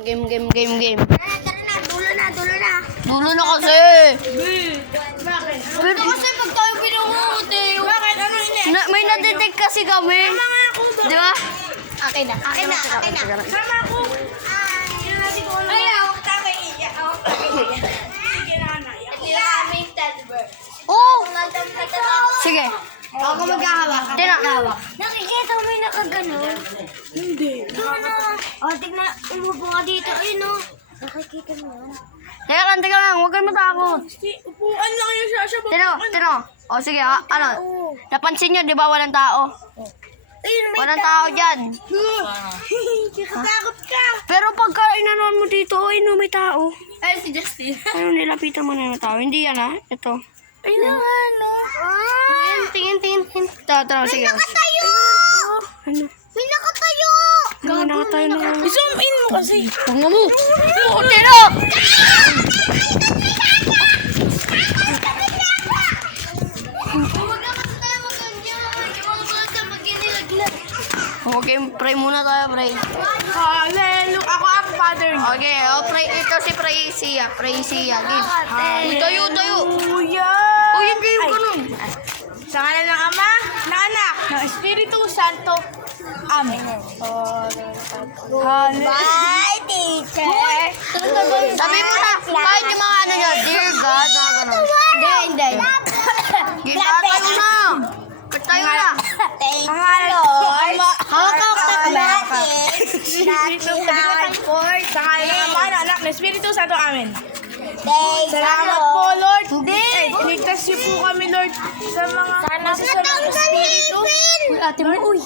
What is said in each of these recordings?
Game. Tara na, dulo na. Dulo na kasi. Bakit? Pero kasi pag tayo pinanguti. Bakit? Ano ini? May nadetect kasi kami. Sama ako ba? Di ba? Akin na. Sama ako. Ay, awak tayo iya. Sige na, anak. Oo! Sige. Ako maghahawak. Tinahawak. Nakikita mo yung nakaganon? Hindi. Doon na. O, tignan. Umupo ka dito. Ayun o. Nakikita mo yan. Teka lang. Huwag kang matakot. Upuan lang yung siya. Tino. O sige, ano? Napansin nyo, di ba walang tao? Ayun, may Walang tao dyan. Kakatakot ka. Pero pagka inanon mo dito, ayun may tao. Ay, si Justin. Ano, nilapitan mo na yung tao. Hindi yan ito. Ayun na nga, no? Tingin. Tara, sige. Nakatayo! Ano? May nakatayo! May nakatayo na. I-zoom in mo kasi. Tunga mo! Oo, Tino! Huwag na kasi tayo mag-ganyan. Yung mga bata mag-inilaglag. Okay, pray muna tayo, pray. Hallelujah. Ako ang father niya. Okay, pray. Ito si Praysia. Give. Tayo. Kuya! Uy, hindi yung ganun. Sa ngalan ng Ama, ng Anak, ng Espiritu Santo. Amen. Bye, teacher! Sabi mo na, kahit yung mga ano nyo, dear God, mga ganun. Hindi. Tayo na. Tayo na. Thank you, Lord. Hawak Espiritu Santo. Sa ngalan ng Ama, ng Anak, ng Espiritu Santo. Amen. Salamat po, Lord. Hindi. Iligtas niyo po kami, Lord, sa mga masasamang espiritu. Uy, ate mo, uy.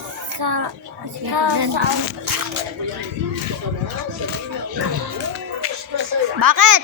Bakit?